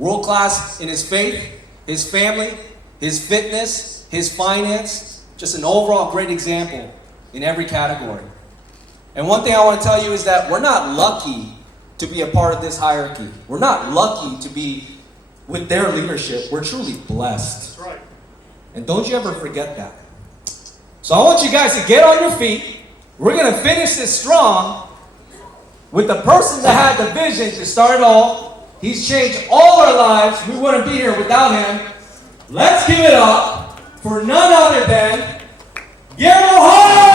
World class in his faith, his family, his fitness, his finance. Just an overall great example in every category. And one thing I want to tell you is that we're not lucky to be a part of this hierarchy. We're not lucky to be with their leadership. We're truly blessed. That's right. And don't you ever forget that. So I want you guys to get on your feet. We're going to finish this strong with the person that had the vision to start it all. He's changed all our lives. We wouldn't be here without him. Let's give it up for none other than Guillermo Haro!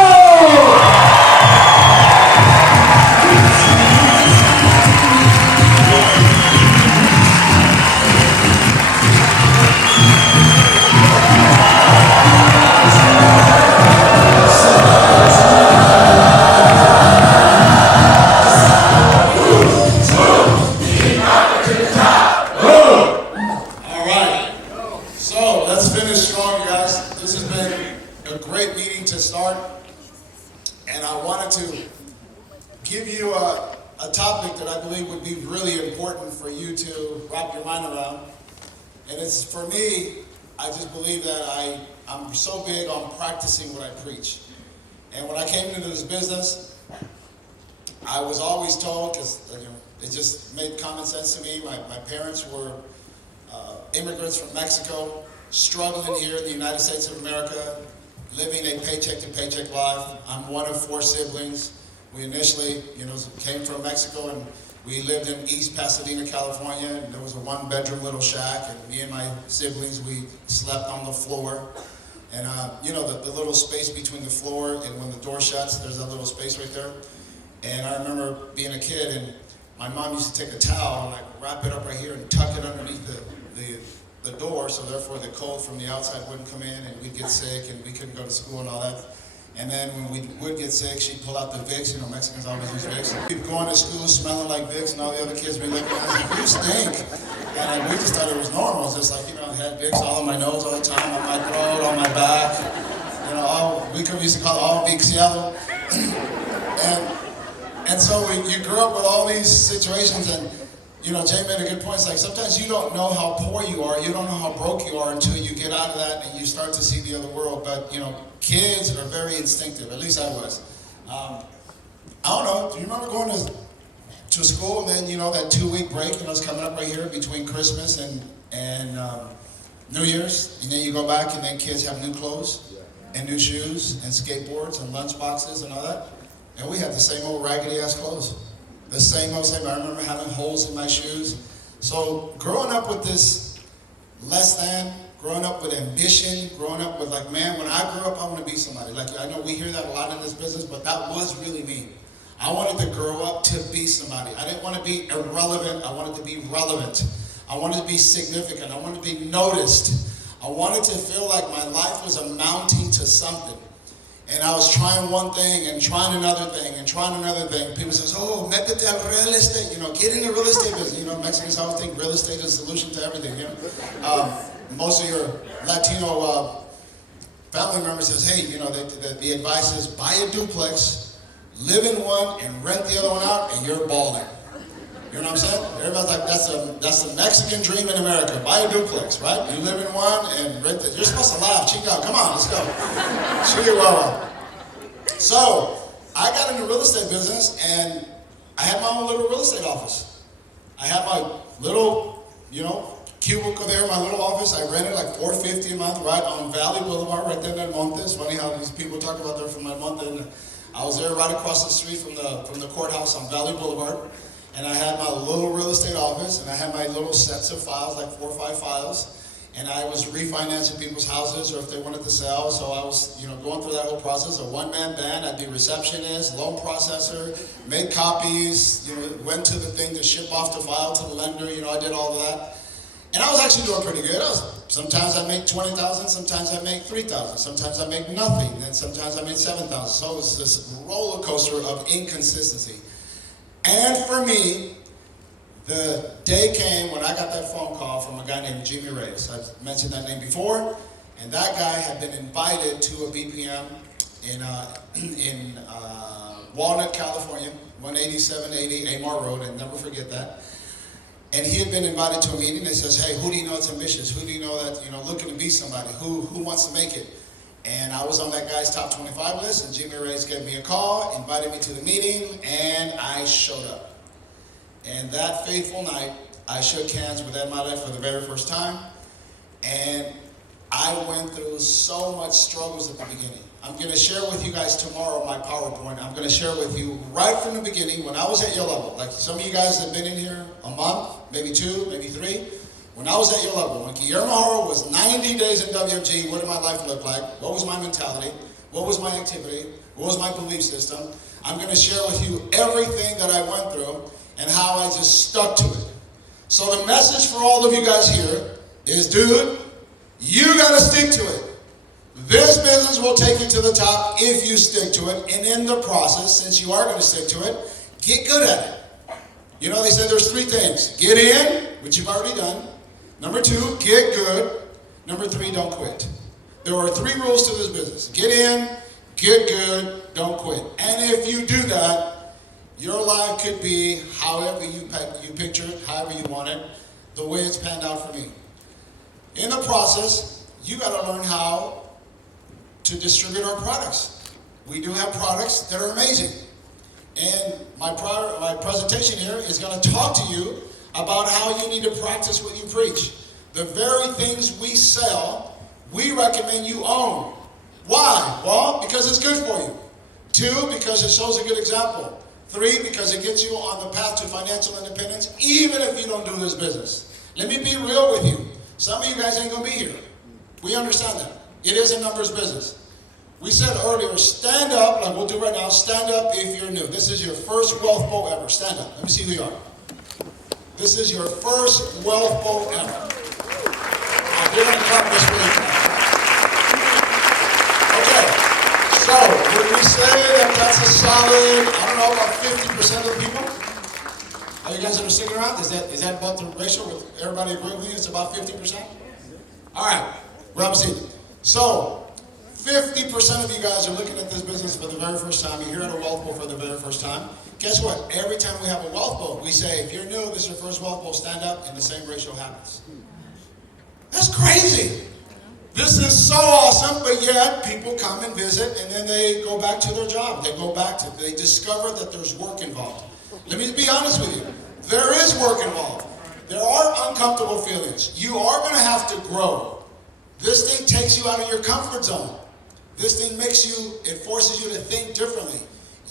Give you a topic that I believe would be really important for you to wrap your mind around. And it's, for me, I just believe that I'm so big on practicing what I preach. And when I came into this business, I was always told, because it just made common sense to me, my parents were immigrants from Mexico, struggling here in the United States of America, living a paycheck to paycheck life. I'm one of 4 siblings. We initially, came from Mexico, and we lived in East Pasadena, California, and there was a 1-bedroom little shack, and me and my siblings, we slept on the floor. And the little space between the floor and when the door shuts, there's that little space right there. And I remember being a kid, and my mom used to take a towel and like wrap it up right here and tuck it underneath the door, so therefore the cold from the outside wouldn't come in, and we'd get sick, and we couldn't go to school and all that. And then when we would get sick, she'd pull out the Vicks. Mexicans always use Vicks. We'd go into school smelling like Vicks, and all the other kids would be looking at us like, you stink. And we just thought it was normal. It was just like, I had Vicks all on my nose all the time, on my throat, on my back. We used to call it all Vicks yellow. and so you grew up with all these situations, and Jay made a good point. It's like sometimes you don't know how poor you are, you don't know how broke you are until you get out of that and you start to see the other world. But kids are very instinctive. At least I was. I don't know. Do you remember going to school, and then that 2-week break? It's coming up right here between Christmas and New Year's, and then you go back, and then kids have new clothes and new shoes and skateboards and lunch boxes and all that, and we had the same old raggedy ass clothes. The same. I remember having holes in my shoes. So growing up with this less than, growing up with ambition, growing up with like, man, when I grew up, I want to be somebody. Like, I know we hear that a lot in this business, but that was really me. I wanted to grow up to be somebody. I didn't want to be irrelevant. I wanted to be relevant. I wanted to be significant. I wanted to be noticed. I wanted to feel like my life was amounting to something. And I was trying one thing and trying another thing and trying another thing. People say, oh, métete al real estate, get in the real estate business. Mexicans always think real estate is the solution to everything, Most of your Latino family members says, hey, the advice is buy a duplex, live in one, and rent the other one out, and you're balling. You know what I'm saying? Everybody's like, that's the Mexican dream in America. Buy a duplex, right? You live in one and rent it. You're supposed to laugh. Chico, come on, let's go. Chihuahua. So I got in the real estate business, and I had my own little real estate office. I had my little, cubicle there, my little office. I rented like $450 a month right on Valley Boulevard, right there in El Monte. It's funny how these people talk about there from El Monte. And I was there right across the street from the courthouse on Valley Boulevard. And I had my little real estate office, and I had my little sets of files, like 4 or 5 files. And I was refinancing people's houses, or if they wanted to sell. So I was, going through that whole process. A one-man band. I'd be receptionist, loan processor, made copies. Went to the thing to ship off the file to the lender. I did all of that. And I was actually doing pretty good. Sometimes I make $20,000, sometimes I make $3,000, sometimes I make nothing, and sometimes I made $7,000. So it was this roller coaster of inconsistency. And for me, the day came when I got that phone call from a guy named Jimmy Reyes. I've mentioned that name before, and that guy had been invited to a BPM in Walnut, California, 18780 Amar Road, and never forget that. And he had been invited to a meeting that says, hey, who do you know that's ambitious? Who do you know that, looking to be somebody? Who wants to make it? And I was on that guy's top 25 list, and Jimmy Reyes gave me a call, invited me to the meeting, and I showed up. And that fateful night, I shook hands with Ed Milet for the very first time, and I went through so much struggles at the beginning. I'm going to share with you guys tomorrow my PowerPoint. I'm going to share with you right from the beginning when I was at your level. Like some of you guys have been in here a month, maybe 2, maybe 3. When I was at your level, when Guillermo Haro was 90 days in WFG, what did my life look like? What was my mentality? What was my activity? What was my belief system? I'm going to share with you everything that I went through and how I just stuck to it. So the message for all of you guys here is, dude, you got to stick to it. This business will take you to the top if you stick to it. And in the process, since you are going to stick to it, get good at it. They said there's 3 things. Get in, which you've already done. Number 2, get good. Number 3, don't quit. There are 3 rules to this business. Get in, get good, don't quit. And if you do that, your life could be however you picture it, however you want it, the way it's panned out for me. In the process, you got to learn how to distribute our products. We do have products that are amazing. And my presentation here is going to talk to you about how you need to practice what you preach. The very things we sell, we recommend you own. Why? Well, because it's good for you. 2, because it shows a good example. 3, because it gets you on the path to financial independence, even if you don't do this business. Let me be real with you. Some of you guys ain't going to be here. We understand that. It is a numbers business. We said earlier, stand up, like we'll do right now, stand up if you're new. This is your first wealth bowl ever. Stand up. Let me see who you are. This is your first wealth bowl ever. We're going to clap this really fast. Okay, so would we say that that's a solid, I don't know, about 50% of the people? Are you guys that are sticking around? Is that about the ratio? With everybody agree with you? It's about 50%? All right, grab a seat. So, 50% of you guys are looking at this business for the very first time. You're here at a wealth bowl for the very first time. Guess what? Every time we have a wealth bowl, we say, if you're new, this is your first wealth bowl, stand up, and the same ratio happens. That's crazy. This is so awesome, but yet people come and visit, and then they go back to their job. They discover that there's work involved. Let me be honest with you. There is work involved. There are uncomfortable feelings. You are going to have to grow. This thing takes you out of your comfort zone. This thing it forces you to think differently.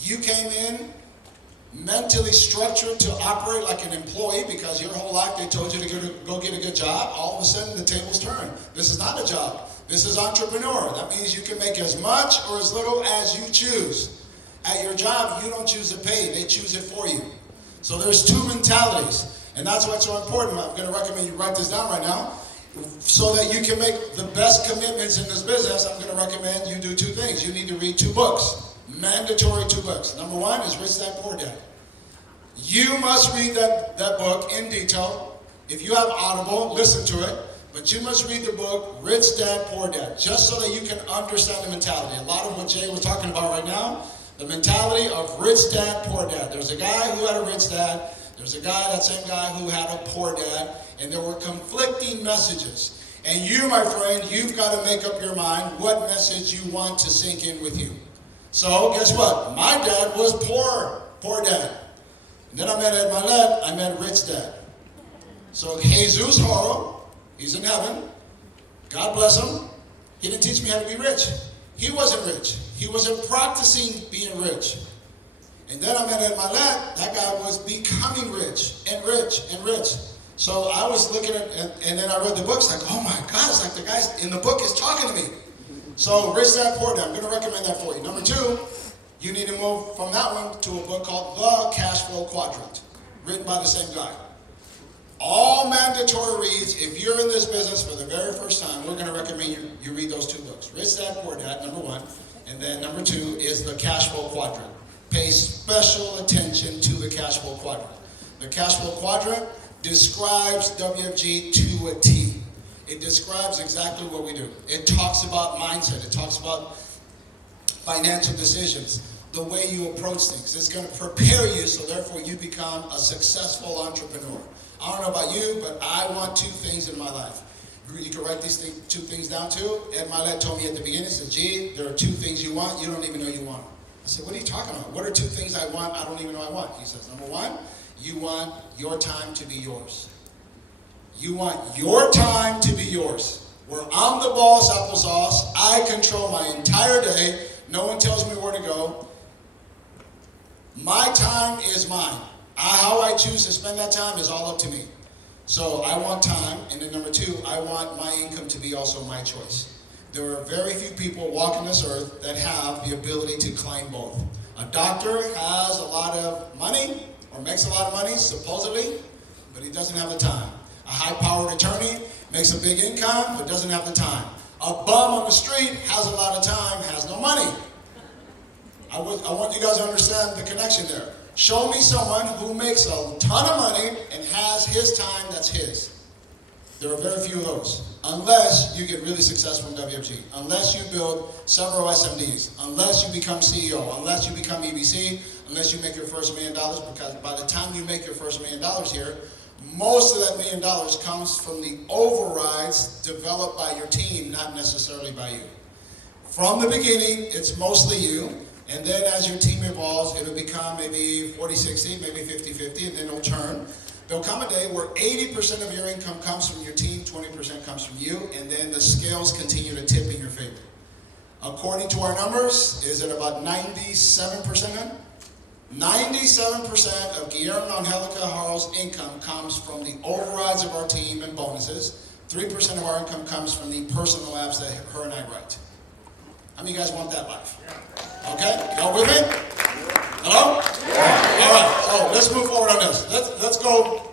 You came in mentally structured to operate like an employee because your whole life they told you to go get a good job. All of a sudden the tables turn. This is not a job. This is entrepreneur. That means you can make as much or as little as you choose. At your job, you don't choose the pay. They choose it for you. So there's 2 mentalities. And that's what's so important. I'm going to recommend you write this down right now. So that you can make the best commitments in this business, I'm going to recommend you do 2 things. You need to read 2 books. Mandatory 2 books. Number 1 is Rich Dad Poor Dad. You must read that book in detail. If you have Audible, listen to it. But you must read the book, Rich Dad Poor Dad, just so that you can understand the mentality. A lot of what Jay was talking about right now, the mentality of Rich Dad, Poor Dad. There's a guy who had a rich dad. There's a guy, that same guy, who had a poor dad. And there were conflicting messages. And you, my friend, you've got to make up your mind what message you want to sink in with you. So, guess what? My dad was poor dad. And then I met Ed Milet, I met Rich Dad. So, Jesus Haro, he's in heaven. God bless him. He didn't teach me how to be rich. He wasn't rich. He wasn't practicing being rich. And then I met Ed Milet, that guy was becoming rich and rich and rich. So I was looking at, and then I read the books, like, oh my God, it's like the guy in the book is talking to me. So Rich Dad Poor Dad, I'm going to recommend that for you. Number 2, you need to move from that one to a book called The Cash Flow Quadrant, written by the same guy. All mandatory reads. If you're in this business for the very first time, we're going to recommend you read those 2 books. Rich Dad Poor Dad, number 1, and then number 2 is The Cash Flow Quadrant. Pay special attention to the Cash Flow Quadrant. The Cash Flow Quadrant describes WFG to a T. It describes exactly what we do. It talks about mindset. It talks about financial decisions, the way you approach things. It's going to prepare you so therefore you become a successful entrepreneur. I don't know about you, but I want 2 things in my life. You can write these 2 things down too. Ed Milet told me at the beginning, he said, G, there are 2 things you want, you don't even know you want them. I said, what are you talking about? What are 2 things I want, I don't even know I want? He says, number 1, you want your time to be yours. You want your time to be yours. Where I'm the boss, applesauce, I control my entire day. No one tells me where to go. My time is mine. How I choose to spend that time is all up to me. So I want time, and then number 2, I want my income to be also my choice. There are very few people walking this earth that have the ability to claim both. A doctor has a lot of money, or makes a lot of money, supposedly, but he doesn't have the time. A high-powered attorney makes a big income, but doesn't have the time. A bum on the street has a lot of time, has no money. I want you guys to understand the connection there. Show me someone who makes a ton of money and has his time that's his. There are very few of those. Unless you get really successful in WFG. Unless you build several SMDs. Unless you become CEO. Unless you become EBC. Unless you make your first $1 million. Because by the time you make your first $1 million here, most of that $1 million comes from the overrides developed by your team, not necessarily by you. From the beginning, it's mostly you. And then as your team evolves, it'll become maybe 40-60, maybe 50-50, and then it'll turn. There'll come a day where 80% of your income comes from your team, 20% comes from you, and then the scales continue to tip in your favor. According to our numbers, is it about 97%? 97% of Guillermo Haro's income comes from the overrides of our team and bonuses. 3% of our income comes from the personal apps that her and I write. How many of you guys want that life? Okay? Y'all with me? Hello? All right. So let's move forward on this. Let's go.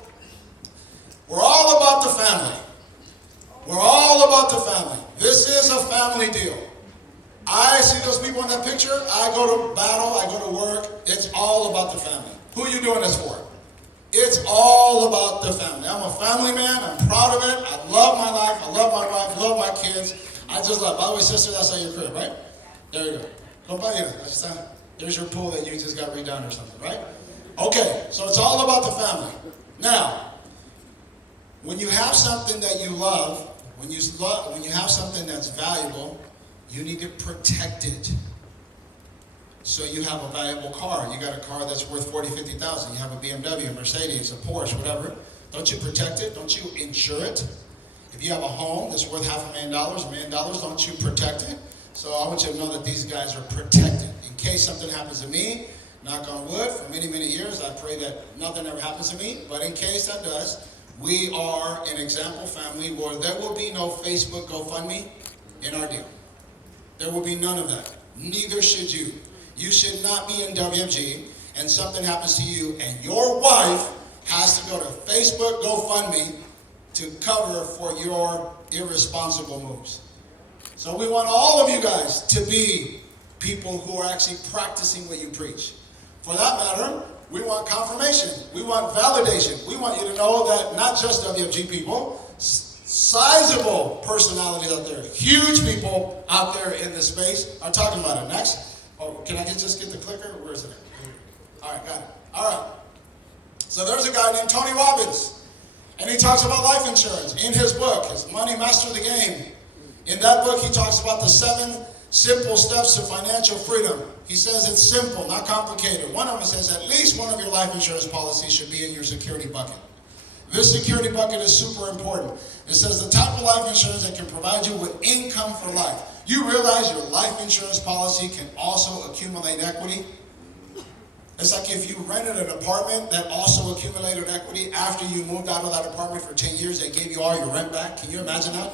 We're all about the family. We're all about the family. This is a family deal. I see those people in that picture. I go to battle. I go to work. It's all about the family. Who are you doing this for? It's all about the family. I'm a family man. I'm proud of it. I love my life. I love my wife. Love my kids. I just love. By the way, sister, that's at your crib, right? There you go. Come by here. There's your pool that you just got redone or something, right? Okay, so it's all about the family. Now, when you have something that you love, when you have something that's valuable, you need to protect it. So you have a valuable car. You got a car that's worth $40,000, $50,000. You have a BMW, a Mercedes, a Porsche, whatever. Don't you protect it? Don't you insure it? If you have a home that's worth $500,000, $1 million, don't you protect it? So I want you to know that these guys are protected. In case something happens to me, knock on wood, for many, many years, I pray that nothing ever happens to me. But in case that does, we are an example family where there will be no Facebook GoFundMe in our deal. There will be none of that. Neither should you. You should not be in WFG and something happens to you and your wife has to go to Facebook GoFundMe to cover for your irresponsible moves. So we want all of you guys to be people who are actually practicing what you preach. For that matter, we want confirmation. We want validation. We want you to know that not just WFG people, sizable personalities out there, huge people out there in this space are talking about it. Next. Oh, can I just get the clicker? Where is it? All right, got it. All right. So there's a guy named Tony Robbins, and he talks about life insurance in his book, his Money Master the Game. In that book, he talks about the 7 simple steps to financial freedom. He says it's simple, not complicated. One of them says at least one of your life insurance policies should be in your security bucket. This security bucket is super important. It says the type of life insurance that can provide you with income for life. You realize your life insurance policy can also accumulate equity? It's like if you rented an apartment that also accumulated equity after you moved out of that apartment for 10 years, they gave you all your rent back. Can you imagine that?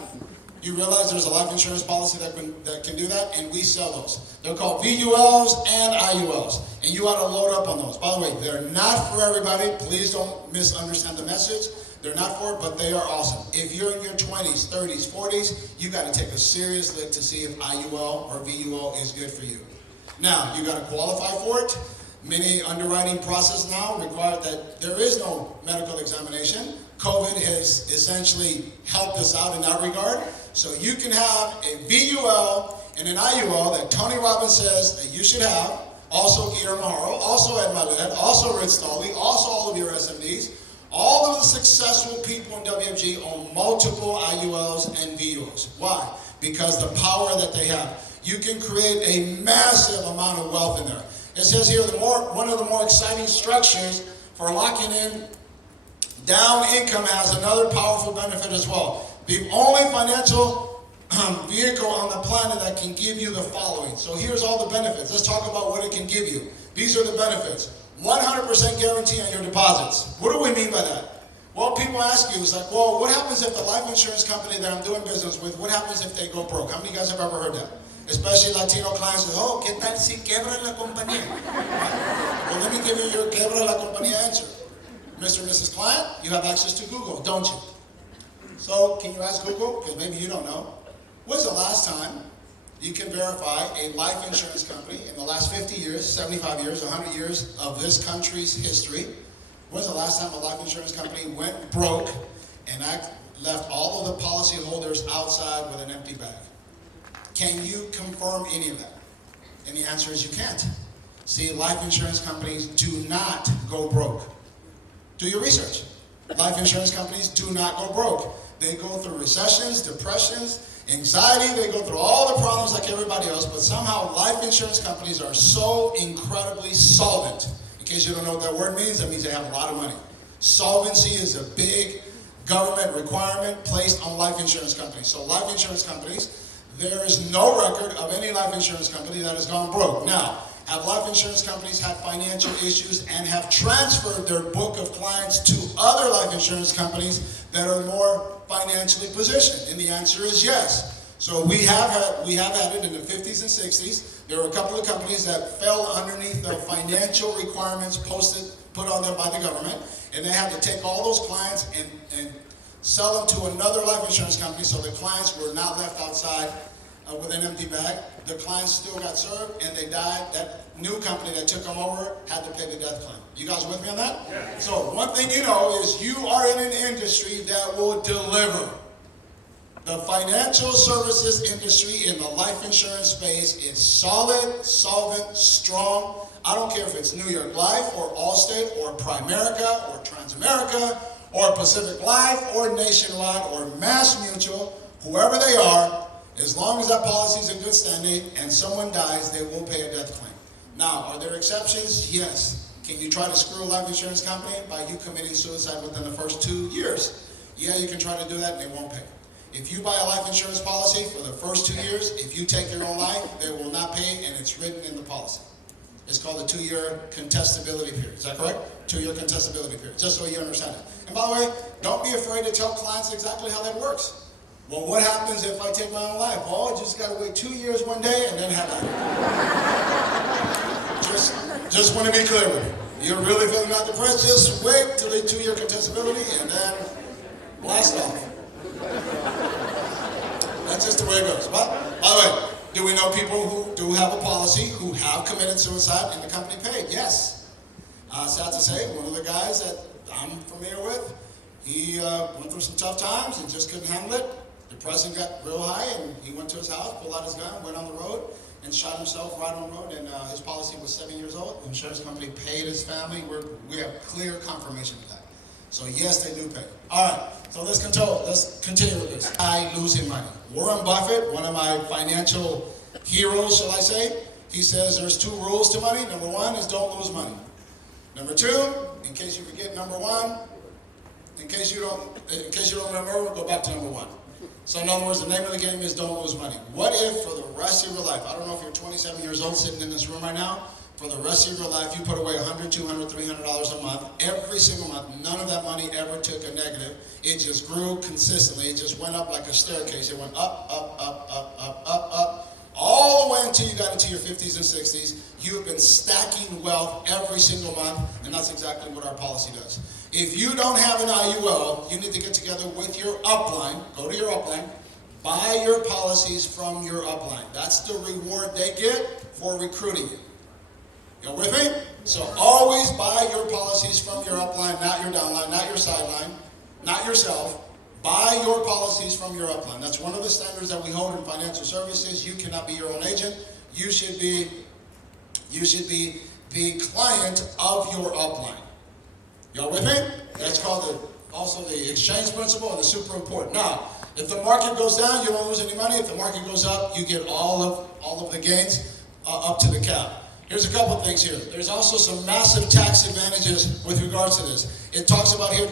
You realize there's a life insurance policy that can do that, and we sell those. They're called VULs and IULs, and you ought to load up on those. By the way, they're not for everybody. Please don't misunderstand the message. They're not for it, but they are awesome. If you're in your 20s, 30s, 40s, you got to take a serious look to see if IUL or VUL is good for you. Now, you got to qualify for it. Many underwriting process now require that there is no medical examination. COVID has essentially helped us out in that regard. So you can have a VUL and an IUL that Tony Robbins says that you should have. Also Guillermo Haro, also Ed Milet, also Rich Stolley, also all of your SMDs. All of the successful people in WFG own multiple IULs and VULs. Why? Because the power that they have. You can create a massive amount of wealth in there. It says here, one of the more exciting structures for locking in down income has another powerful benefit as well. The only financial vehicle on the planet that can give you the following. So here's all the benefits. Let's talk about what it can give you. These are the benefits. 100% guarantee on your deposits. What do we mean by that? Well, people ask you, it's like, well, what happens if the life insurance company that I'm doing business with, what happens if they go broke? How many of you guys have ever heard that? Especially Latino clients say, oh, ¿qué tal si quebra la compañía? Well, let me give you your quebra la compañía answer. Mr. and Mrs. Client, you have access to Google, don't you? So, can you ask Google? Because maybe you don't know. When's the last time you can verify a life insurance company in the last 50 years, 75 years, 100 years of this country's history? When's the last time a life insurance company went broke and left all of the policyholders outside with an empty bag? Can you confirm any of that? And the answer is you can't. See, life insurance companies do not go broke. Do your research. Life insurance companies do not go broke. They go through recessions, depressions, anxiety. They go through all the problems like everybody else, but somehow life insurance companies are so incredibly solvent. In case you don't know what that word means, that means they have a lot of money. Solvency is a big government requirement placed on life insurance companies. So life insurance companies, there is no record of any life insurance company that has gone broke. Now, have life insurance companies had financial issues and have transferred their book of clients to other life insurance companies that are more financially positioned? And the answer is yes. So we have had it in the 50s and 60s. There were a couple of companies that fell underneath the financial requirements put on them by the government, and they had to take all those clients and sell them to another life insurance company, so the clients were not left outside with an empty bag. The clients still got served and they died. That new company that took them over had to pay the death claim. You guys with me on that? Yeah. So one thing you know is you are in an industry that will deliver. The financial services industry in the life insurance space is solid, solvent, strong. I don't care if it's New York Life or Allstate or Primerica or Transamerica or Pacific Life or Nationwide or Mass Mutual, whoever they are, as long as that policy is in good standing and someone dies, they will pay a death claim. Now, are there exceptions? Yes. Can you try to screw a life insurance company by you committing suicide within the first 2 years? Yeah, you can try to do that and they won't pay. If you buy a life insurance policy for the first 2 years, if you take your own life, they will not pay, and it's written in the policy. It's called the 2-year contestability period. Is that correct? 2-year contestability period, just so you understand it. And by the way, don't be afraid to tell clients exactly how that works. Well, what happens if I take my own life? Well, I just got to wait 2 years one day and then have it. Just want to be clear with you. You're really feeling not depressed? Just wait till the 2-year contestability and then blast off. That's just the way it goes. But, by the way, do we know people who do have a policy who have committed suicide and the company paid? Yes. Sad to say, one of the guys that I'm familiar with, he went through some tough times and just couldn't handle it. Depression got real high, and he went to his house, pulled out his gun, went on the road, and shot himself right on the road. And his policy was 7 years old. The insurance company paid his family. We have clear confirmation of that. So yes, they do pay. All right. So let's continue with this. Losing money. Warren Buffett, one of my financial heroes, shall I say, he says there's 2 rules to money. Number 1 is don't lose money. Number 2, in case you forget number 1, in case you don't remember, go back to number 1. So in other words, the name of the game is don't lose money. What if for the rest of your life, I don't know if you're 27 years old sitting in this room right now, for the rest of your life you put away $100, $200, $300 a month, every single month, none of that money ever took a negative. It just grew consistently. It just went up like a staircase. It went up, up, up, up, up, up, up, all the way until you got into your 50s and 60s. You've been stacking wealth every single month, and that's exactly what our policy does. If you don't have an IUL, you need to get together with your upline, go to your upline, buy your policies from your upline. That's the reward they get for recruiting you. You with me? So always buy your policies from your upline, not your downline, not your sideline, not yourself. Buy your policies from your upline. That's one of the standards that we hold in financial services. You cannot be your own agent. You should be the client of your upline. Y'all with me? That's called also the exchange principle and the super important. Now, if the market goes down, you won't lose any money. If the market goes up, you get all of the gains up to the cap. Here's a couple of things here. There's also some massive tax advantages with regards to this. It talks about here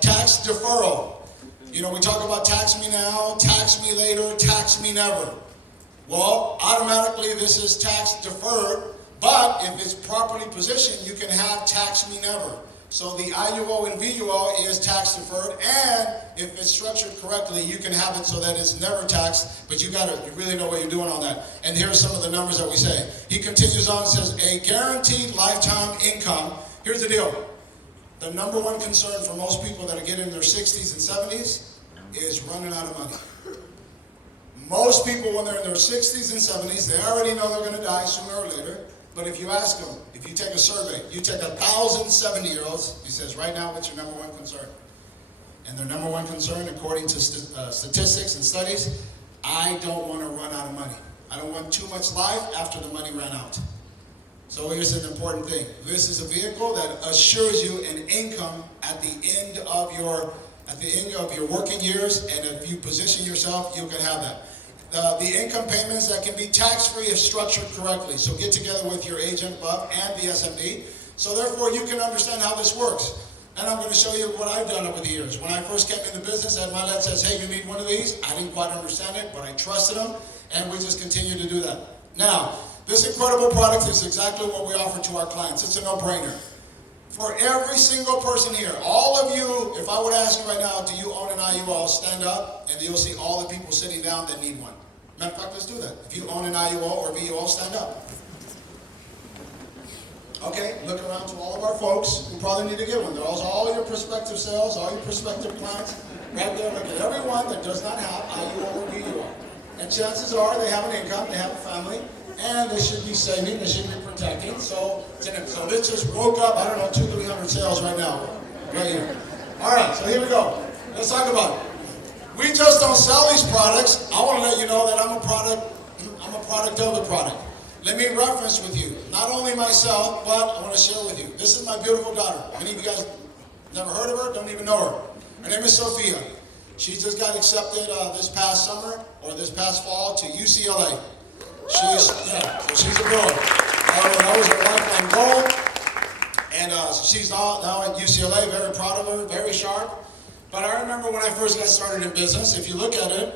tax deferral. You know, we talk about tax me now, tax me later, tax me never. Well, automatically this is tax deferred, but if it's properly positioned, you can have tax me never. So the IUO and VUO is tax deferred, and if it's structured correctly, you can have it so that it's never taxed, but you really know what you're doing on that. And here are some of the numbers that we say. He continues on and says, a guaranteed lifetime income. Here's the deal. The number one concern for most people that are getting in their 60s and 70s is running out of money. Most people, when they're in their 60s and 70s, they already know they're going to die sooner or later. But if you ask them, if you take a survey, you take 1,000 70-year-olds, he says, right now, what's your number one concern? And their number one concern, according to statistics and studies, I don't want to run out of money. I don't want too much life after the money ran out. So here's an important thing. This is a vehicle that assures you an income at the end of your working years, and if you position yourself, you can have that. The income payments that can be tax-free if structured correctly. So get together with your agent, Bob, and the SMD. So therefore, you can understand how this works. And I'm going to show you what I've done over the years. When I first came into business, Ed Milet says, hey, you need one of these. I didn't quite understand it, but I trusted him, and we just continue to do that. Now, this incredible product is exactly what we offer to our clients. It's a no-brainer. For every single person here, all of you, if I were to ask you right now, do you own an IUL, stand up, and you'll see all the people sitting down that need one. Matter of fact, let's do that. If you own an IUL or VUL, stand up. Okay, look around to all of our folks who probably need to get one. There's all your prospective sales, all your prospective clients. Right there, look at everyone that does not have IUL or VUL. And chances are they have an income, they have a family, and they should be saving, they should be protecting. So this just woke up, I don't know, 200-300 sales right now, right here. All right, so here we go. Let's talk about it. We just don't sell these products. I want to let you know that I'm a product of the product. Let me reference with you, not only myself, but I want to share with you. This is my beautiful daughter. Many of you guys never heard of her, don't even know her. Her name is Sophia. She just got accepted this past summer, or this past fall, to UCLA. So she's a girl. That was her lifelong goal. And she's now at UCLA, very proud of her, very sharp. But I remember when I first got started in business, if you look at it,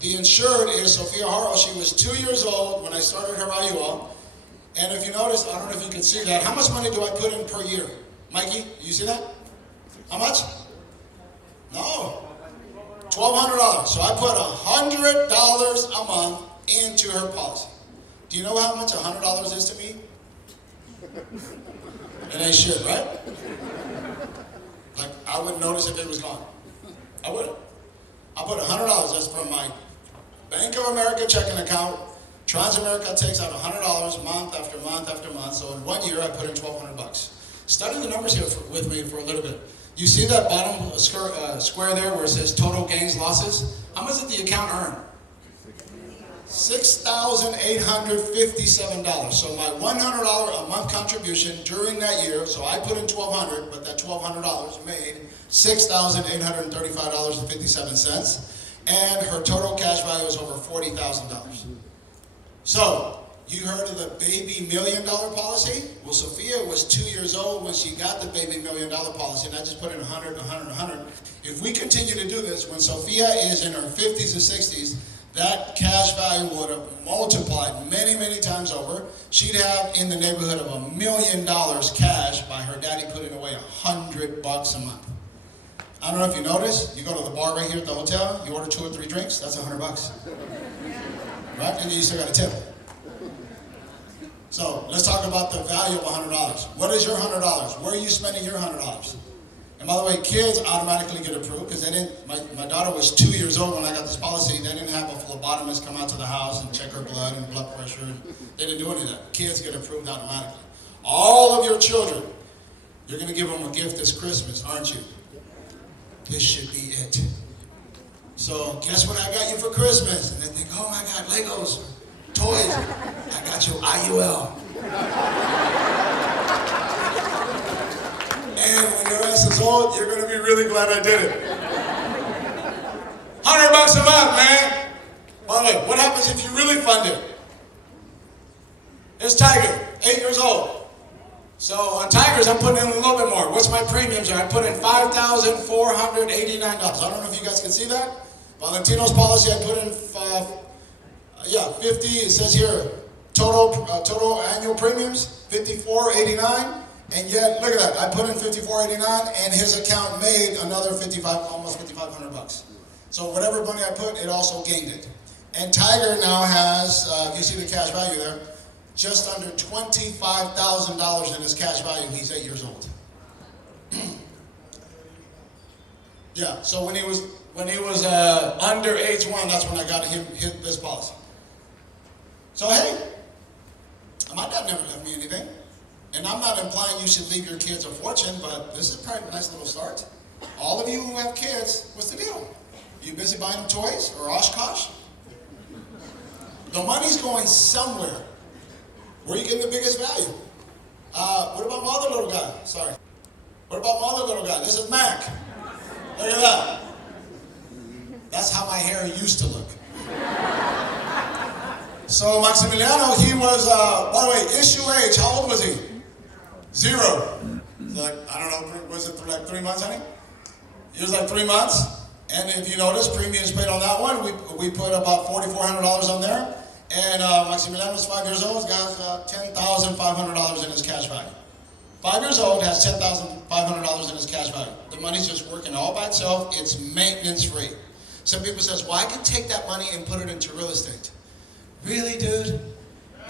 the insured is Sophia Haro. She was 2 years old when I started her IUL. And if you notice, I don't know if you can see that, how much money do I put in per year? Mikey, you see that? How much? No. $1,200. So I put $100 a month into her policy. Do you know how much $100 is to me? It ain't shit, right? Like, I wouldn't notice if it was gone. I wouldn't. I put $100. That's from my Bank of America checking account. Transamerica takes out $100 month after month after month. So in 1 year, I put in $1,200. Study the numbers here with me for a little bit. You see that bottom square there where it says total gains, losses? How much did the account earn? $6,857. So my $100 a month contribution during that year, so I put in $1,200, but that $1,200 made $6,835.57, and her total cash value is over $40,000. So, you heard of the baby $1 million policy? Well, Sophia was 2 years old when she got the baby $1 million policy, and I just put in 100, 100, 100. If we continue to do this, when Sophia is in her 50s and 60s, that cash value would have multiplied many, many times over. She'd have in the neighborhood of $1 million cash by her daddy putting away $100 a month. I don't know if you noticed, you go to the bar right here at the hotel, you order 2 or 3 drinks, that's $100. Right? And then you still got a tip. So let's talk about the value of $100. What is your $100? Where are you spending your $100? And by the way, kids automatically get approved because they didn't. My daughter was 2 years old when I got this policy. They didn't have a phlebotomist come out to the house and check her blood and blood pressure. They didn't do any of that. Kids get approved automatically. All of your children, you're going to give them a gift this Christmas, aren't you? This should be it. So guess what I got you for Christmas? And they think, oh my God, Legos, toys. I got you IUL. years old, you're gonna be really glad I did it. $100 a month, man. By the way, what happens if you really fund it? Here's Tiger, 8 years old. So on Tigers, I'm putting in a little bit more. What's my premiums are? I put in $5,489. I don't know if you guys can see that. Valentino's policy, I put in 50. It says here, total annual premiums, $54.89. And yet, look at that. I put in $54.89, and his account made another almost $5,500. So whatever money I put, it also gained it. And Tiger now has, you see the cash value there, just under $25,000 in his cash value. He's 8 years old. Yeah. So when he was under age 1, that's when I got him hit this policy. So hey, my dad never left me anything, and I'm not implying you should leave your kids a fortune, but this is probably a nice little start. All of you who have kids, what's the deal? You busy buying them toys or Oshkosh? The money's going somewhere. Where are you getting the biggest value? What about my other little guy? Sorry. What about my other little guy? This is Mac. Look at that. That's how my hair used to look. So Maximiliano, he was, by the way, issue age, how old was he? 0. Like, I don't know, was it like 3 months, honey? He was like 3 months. And if you notice, premiums paid on that one, we put about $4,400 on there. And Maximiliano's 5 years old, got $10,500 in his cash value. 5 years old, has $10,500 in his cash value. The money's just working all by itself. It's maintenance free. Some people says, well, I can take that money and put it into real estate. Really, dude?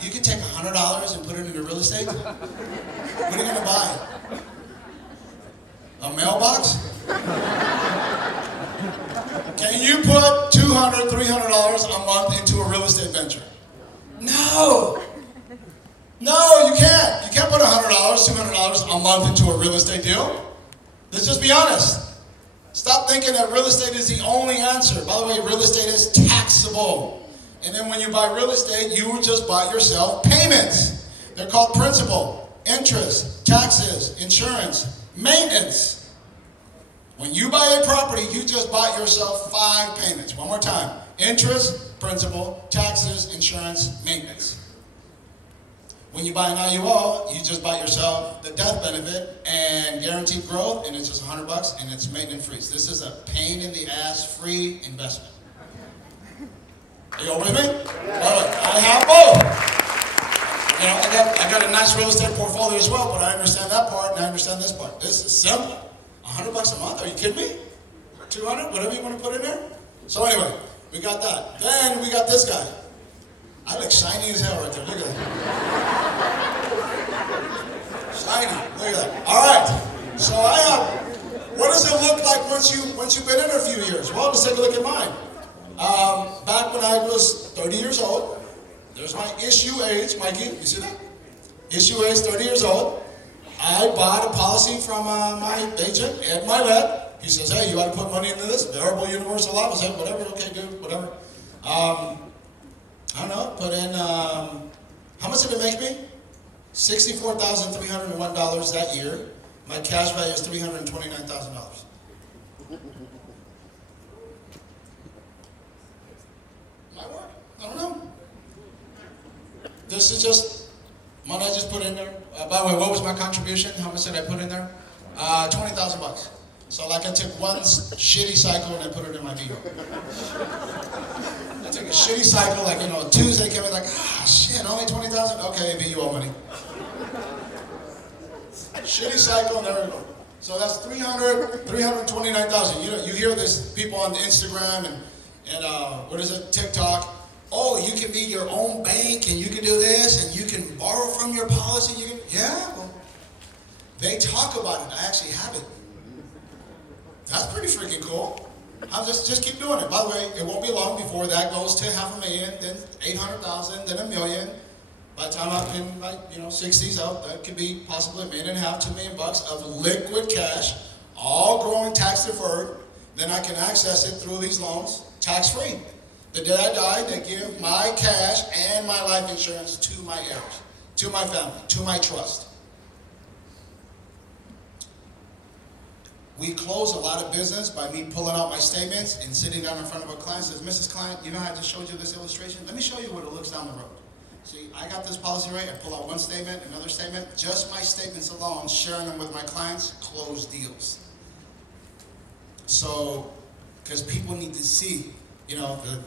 You can take $100 and put it into real estate? What are you gonna buy? A mailbox? Can you put $200, $300 a month into a real estate venture? No! No, you can't. You can't put $100, $200 a month into a real estate deal. Let's just be honest. Stop thinking that real estate is the only answer. By the way, real estate is taxable. And then when you buy real estate, you just buy yourself payments. They're called principal, interest, taxes, insurance, maintenance. When you buy a property, you just bought yourself 5 payments. One more time. Interest, principal, taxes, insurance, maintenance. When you buy an IUL, you just buy yourself the death benefit and guaranteed growth, and it's just $100 and it's maintenance free. So this is a pain in the ass free investment. Are you all with me? I have both. You know, I got a nice real estate portfolio as well, but I understand that part and I understand this part. This is simple. $100 a month? Are you kidding me? 200? Whatever you want to put in there? So anyway, we got that. Then we got this guy. I look shiny as hell right there. Look at that. Shiny. Look at that. All right. So I have. What does it look like once you've been in a few years? Well, let's take a look at mine. Back when I was 30 years old, there's my issue age, Mikey. You see that? Issue age, 30 years old. I bought a policy from my agent, Ed Milet. He says, hey, you ought to put money into this, variable universal life. I said, whatever, okay, dude, whatever. I don't know, put in, how much did it make me? $64,301 that year. My cash value is $329,000. Might work, I don't know. This is just money I just put in there. By the way, what was my contribution? How much did I put in there? $20,000. So like I took one shitty cycle and I put it in my vehicle. I took a shitty cycle, like, you know, Tuesday came in like, shit, only 20,000? Okay, you owe money. Shitty cycle, and there we go. So that's 329,000. You hear this, people on Instagram and what is it, TikTok. Oh, you can be your own bank and you can do this and you can borrow from your policy. Yeah, well, they talk about it. I actually have it. That's pretty freaking cool. I'll just keep doing it. By the way, it won't be long before that goes to $500,000, then 800,000, then $1 million. By the time I'm in my 60s out, that could be possibly $1.5 million, $2 million of liquid cash, all growing tax deferred. Then I can access it through these loans, tax free. The day I die, they give my cash and my life insurance to my heirs, to my family, to my trust. we close a lot of business by me pulling out my statements and sitting down in front of a client and says, Mrs. Client, you know how I just showed you this illustration? Let me show you what it looks down the road. See, I got this policy right. I pull out one statement, another statement. Just my statements alone, sharing them with my clients, close deals. So, because people need to see, the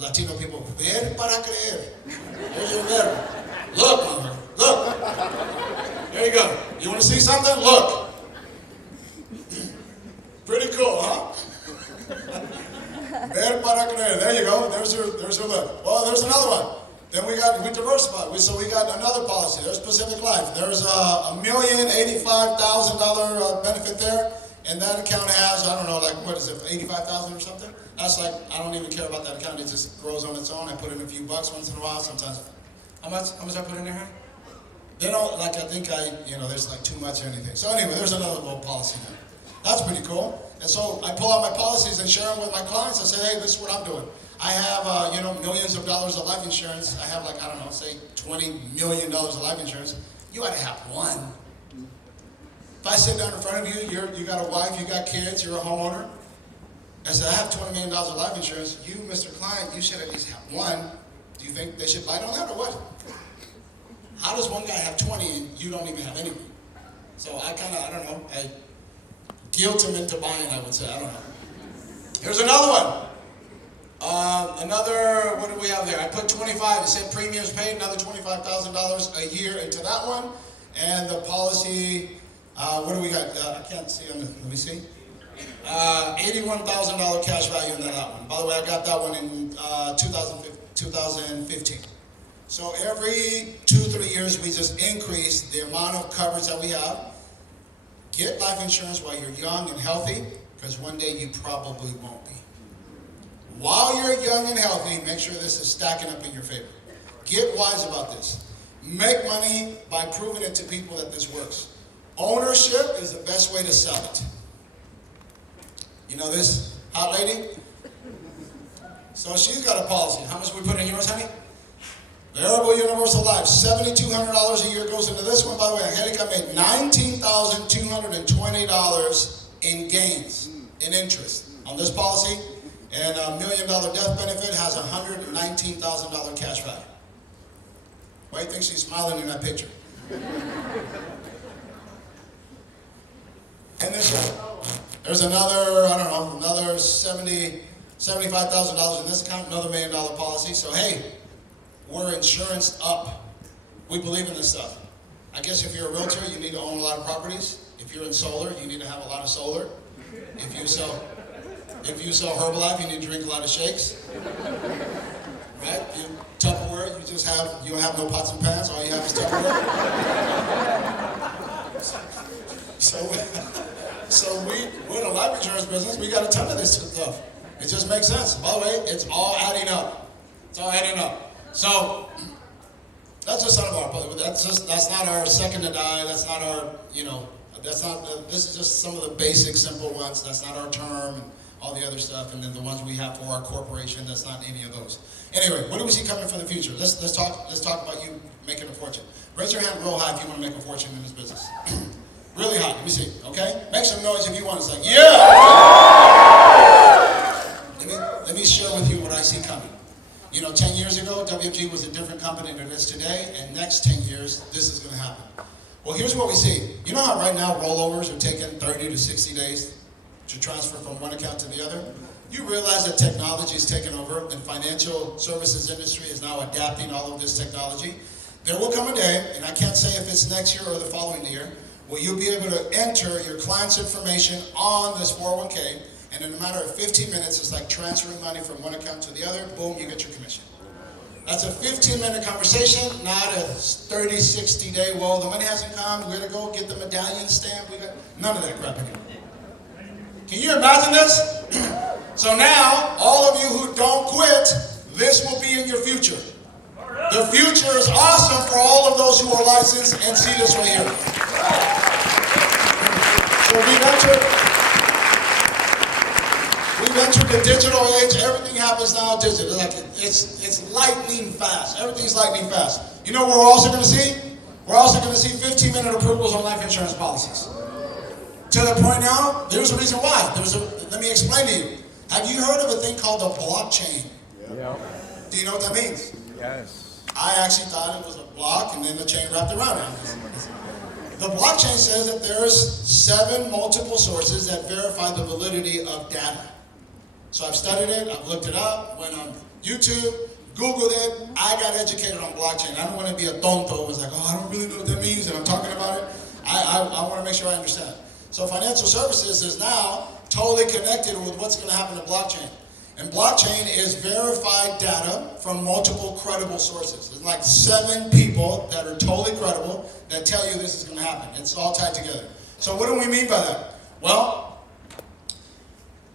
Latino people, ver para creer. There's your verb. Look, mama, look. There you go. You want to see something? Look. Pretty cool, huh? Ver para creer. There you go. There's your look. Well, there's another one. Then we diversified. So we got another policy. There's Pacific Life. There's a $1,085,000 benefit there. And that account has, I don't know, like, what is it, 85,000 or something? That's like, I don't even care about that account. It just grows on its own. I put in a few bucks once in a while, sometimes. How much I put in there, honey? They don't, like, I think there's like too much or anything. So anyway, there's another little policy there. That's pretty cool. And so I pull out my policies and share them with my clients. I say, hey, this is what I'm doing. I have, millions of dollars of life insurance. I have like, I don't know, say $20 million of life insurance. You ought to have one. If I sit down in front of you, you got a wife, you got kids, you're a homeowner. I said, I have $20 million of life insurance. You, Mr. Client, you should at least have one. Do you think they should bite on that or what? How does one guy have 20 and you don't even have anything? So I guilt him into buying, I would say. I don't know. Here's another one. What do we have there? I put 25. It said premiums paid, another $25,000 a year into that one. And the policy, what do we got? I can't see on the, let me see. $81,000 cash value in that one. By the way, I got that one in 2015. So every 2-3 years, we just increase the amount of coverage that we have. Get life insurance while you're young and healthy, because one day you probably won't be. While you're young and healthy, make sure this is stacking up in your favor. Get wise about this. Make money by proving it to people that this works. Ownership is the best way to sell it. You know this hot lady? So she's got a policy. How much we put in yours, honey? Variable Universal Life, $7,200 a year goes into this one. By the way, Angelica made $19,220 in gains, in interest on this policy. And $1 million death benefit has $119,000 cash value. Why do you think she's smiling in that picture? And this one, there's another, another $75,000 in this account, another $1 million policy. So hey, we're insurance up. We believe in this stuff. I guess if you're a realtor, you need to own a lot of properties. If you're in solar, you need to have a lot of solar. If you sell Herbalife, you need to drink a lot of shakes. Right? Tupperware, you don't have no pots and pans, all you have is Tupperware. So we're in a life insurance business, we got a ton of this stuff. It just makes sense. By the way, it's all adding up. It's all adding up. So that's just some of our, that's not our second to die, that's not our, this is just some of the basic simple ones. That's not our term and all the other stuff, and then the ones we have for our corporation, that's not any of those. Anyway, what do we see coming for the future? Let's talk about you making a fortune. Raise your hand real high if you want to make a fortune in this business. Really high, let me see, okay? Make some noise if you want. It's like, yeah! Let me share with you what I see coming. 10 years ago, WFG was a different company than it is today, and next 10 years, this is going to happen. Well, here's what we see. You know how right now rollovers are taking 30 to 60 days to transfer from one account to the other? You realize that technology is taking over, and financial services industry is now adapting all of this technology. There will come a day, and I can't say if it's next year or the following year, where you'll be able to enter your client's information on this 401k, and in a matter of 15 minutes, it's like transferring money from one account to the other. Boom, you get your commission. That's a 15-minute conversation, not a 30, 60-day, well, the money hasn't come, we're going to go get the medallion stamp. We got none of that crap anymore. Can you imagine this? So now, all of you who don't quit, this will be in your future. The future is awesome for all of those who are licensed and see this right here. So we've entered the digital age. Everything happens now digital. It's lightning fast. Everything's lightning fast. You know what we're also going to see? We're also going to see 15-minute approvals on life insurance policies. To the point now, there's a reason why. Let me explain to you. Have you heard of a thing called a blockchain? Yeah. Do you know what that means? Yes. I actually thought it was a block and then the chain wrapped around it. The blockchain says that there's 7 multiple sources that verify the validity of data. So I've studied it, I've looked it up, went on YouTube, Googled it, I got educated on blockchain. I don't want to be a tonto who was like, oh, I don't really know what that means and I'm talking about it. I want to make sure I understand. So financial services is now totally connected with what's going to happen to blockchain. And blockchain is verified data from multiple credible sources. There's like 7 people that are totally credible that tell you this is going to happen. It's all tied together. So what do we mean by that? Well,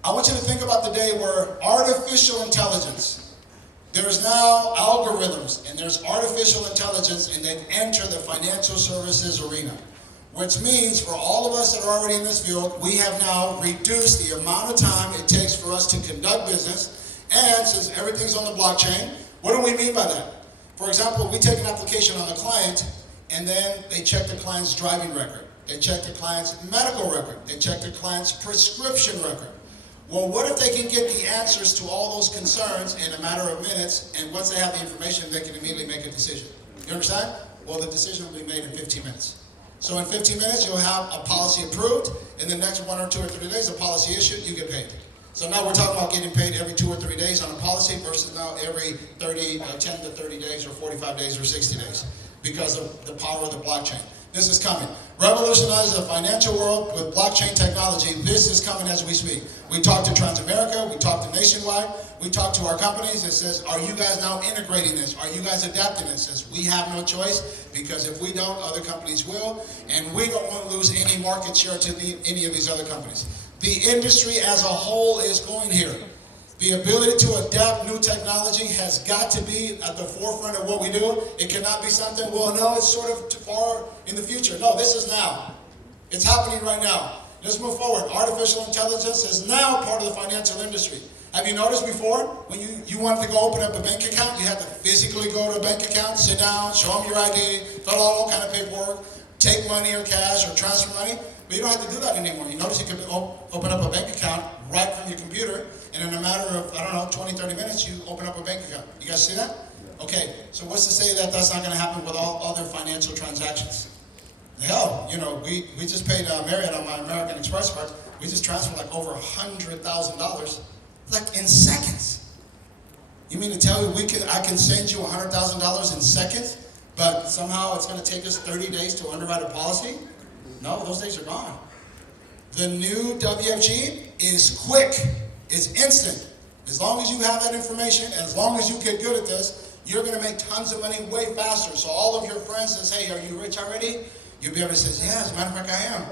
I want you to think about the day where artificial intelligence, there's now algorithms and there's artificial intelligence and they've entered the financial services arena. Which means for all of us that are already in this field, we have now reduced the amount of time it takes for us to conduct business. And since everything's on the blockchain, what do we mean by that? For example, we take an application on a client and then they check the client's driving record. They check the client's medical record. They check the client's prescription record. Well, what if they can get the answers to all those concerns in a matter of minutes, and once they have the information, they can immediately make a decision? You understand? Well, the decision will be made in 15 minutes. So in 15 minutes, you'll have a policy approved. In the next 1 or 2 or 3 days, a policy issued, you get paid. So now we're talking about getting paid every 2 or 3 days on a policy versus now every 10 to 30 days or 45 days or 60 days because of the power of the blockchain. This is coming. Revolutionize the financial world with blockchain technology. This is coming as we speak. We talked to Transamerica, we talked to Nationwide, we talked to our companies. It says, are you guys now integrating this? Are you guys adapting this? It says, we have no choice because if we don't, other companies will. And we don't want to lose any market share to any of these other companies. The industry as a whole is going here. The ability to adapt new technology has got to be at the forefront of what we do. It cannot be something, well, no, it's sort of too far in the future. No, this is now. It's happening right now. Let's move forward. Artificial intelligence is now part of the financial industry. Have you noticed before, when you wanted to go open up a bank account, you had to physically go to a bank account, sit down, show them your ID, fill out all kind of paperwork, take money or cash or transfer money? But you don't have to do that anymore. You notice you can open up a bank account right from your computer, and in a matter of, 20, 30 minutes, you open up a bank account. You guys see that? Okay, so what's to say that that's not going to happen with all other financial transactions? Hell, we just paid Marriott on my American Express card. We just transferred like over $100,000, like in seconds. You mean to tell me I can send you $100,000 in seconds, but somehow it's going to take us 30 days to underwrite a policy? No, those days are gone. The new WFG is quick. It's instant. As long as you have that information and as long as you get good at this, you're going to make tons of money way faster. So all of your friends says, hey, are you rich already? You'll be able to say, yeah, as a matter of fact, I am.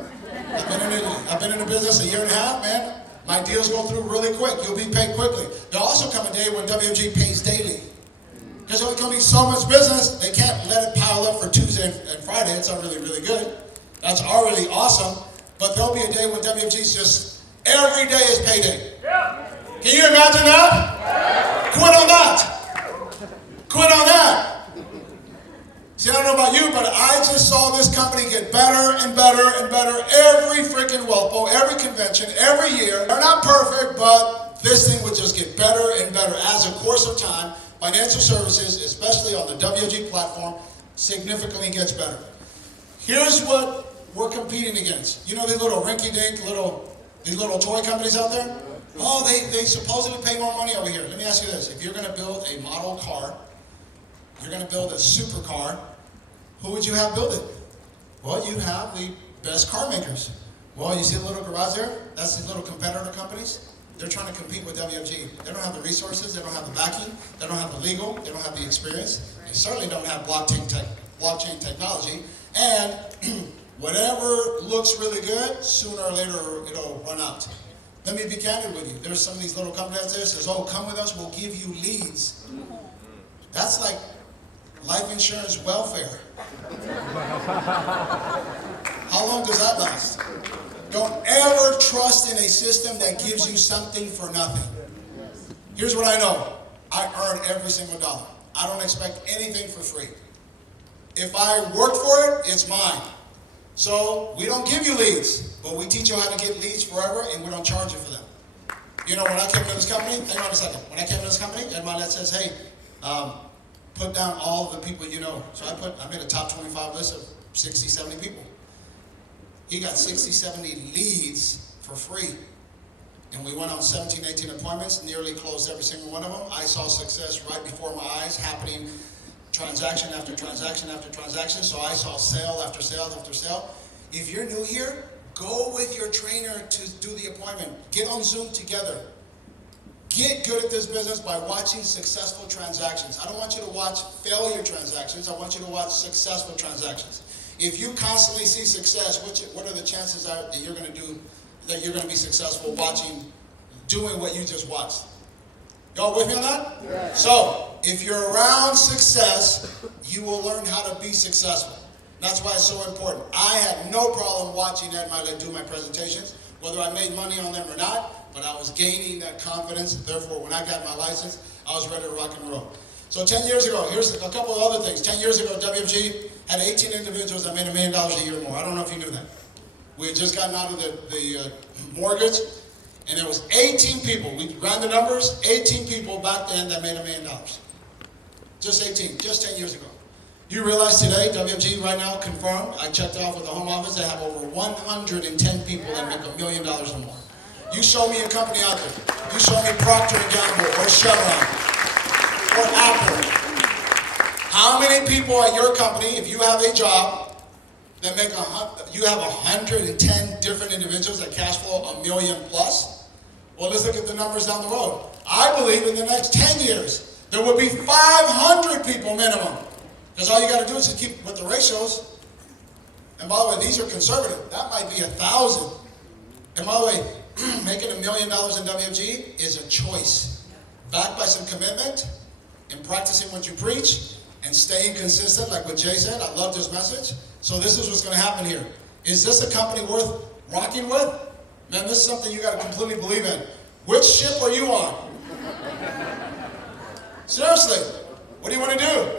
I've been in the business 1.5 years, man. My deals go through really quick. You'll be paid quickly. There'll also come a day when WFG pays daily. Because there's going to be so much business, they can't let it pile up for Tuesday and Friday. It's not really, really good. That's already awesome. But there'll be a day when WFG's just, every day is payday. Yeah. Can you imagine that? Yeah. Quit on that. Quit on that. See, I don't know about you, but I just saw this company get better and better and better every freaking WELPO, every convention, every year. They're not perfect, but this thing would just get better and better as a course of time. Financial services, especially on the WFG platform, significantly gets better. Here's what we're competing against. You know these little rinky-dink, these little toy companies out there? Oh, they supposedly pay more money over here. Let me ask you this. If you're going to build a model car, you're going to build a supercar, who would you have build it? Well, you'd have the best car makers. Well, you see the little garage there? That's the little competitor companies. They're trying to compete with WFG. They don't have the resources. They don't have the backing. They don't have the legal. They don't have the experience. They certainly don't have blockchain technology. And whatever looks really good, sooner or later it'll run out. Let me be candid with you. There's some of these little companies out there that says, oh, come with us, we'll give you leads. That's like life insurance welfare. How long does that last? Don't ever trust in a system that gives you something for nothing. Here's what I know. I earn every single dollar. I don't expect anything for free. If I work for it, it's mine. So we don't give you leads, but we teach you how to get leads forever, and we don't charge you for them. You know, when I came to this company, hang on a second. When I came to this company, everybody that says, hey, put down all of the people you know. So I made a top 25 list of 60, 70 people. He got 60, 70 leads for free. And we went on 17, 18 appointments, nearly closed every single one of them. I saw success right before my eyes happening, transaction after transaction after transaction. So I saw sale after sale after sale. If you're new here, go with your trainer to do the appointment. Get on Zoom together. Get good at this business by watching successful transactions. I don't want you to watch failure transactions. I want you to watch successful transactions. If you constantly see success, what are the chances that you're going to be successful doing what you just watched? Y'all with me on that? Yeah. So, if you're around success, you will learn how to be successful. That's why it's so important. I had no problem watching Ed Milet do my presentations, whether I made money on them or not, but I was gaining that confidence. Therefore, when I got my license, I was ready to rock and roll. So 10 years ago, here's a couple of other things. 10 years ago, WFG had 18 individuals that made $1 million a year more. I don't know if you knew that. We had just gotten out of the mortgage, and there was 18 people. We ran the numbers, 18 people back then that made $1 million. Just 18, just 10 years ago. You realize today, WFG right now confirmed, I checked off with the home office, they have over 110 people that make $1 million or more. You show me a company out there. You show me Procter & Gamble or Chevron or Apple. How many people at your company, if you have a job, that you have 110 different individuals that cash flow $1 million plus? Well, let's look at the numbers down the road. I believe in the next 10 years, there will be 500 people minimum. Because all you got to do is just keep with the ratios. And by the way, these are conservative. That might be 1,000. And by the way, making $1 million in WFG is a choice. Backed by some commitment and practicing what you preach and staying consistent, like what Jay said. I love this message. So this is what's going to happen here. Is this a company worth rocking with? Man, this is something you got to completely believe in. Which ship are you on? Seriously, what do you want to do?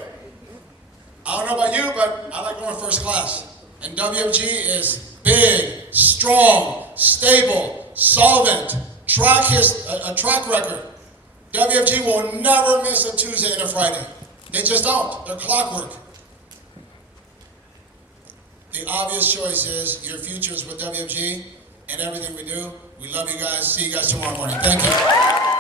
I don't know about you, but I like going first class. And WFG is big, strong, stable, solvent, a track record. WFG will never miss a Tuesday and a Friday. They just don't. They're clockwork. The obvious choice is your future is with WFG and everything we do. We love you guys. See you guys tomorrow morning. Thank you.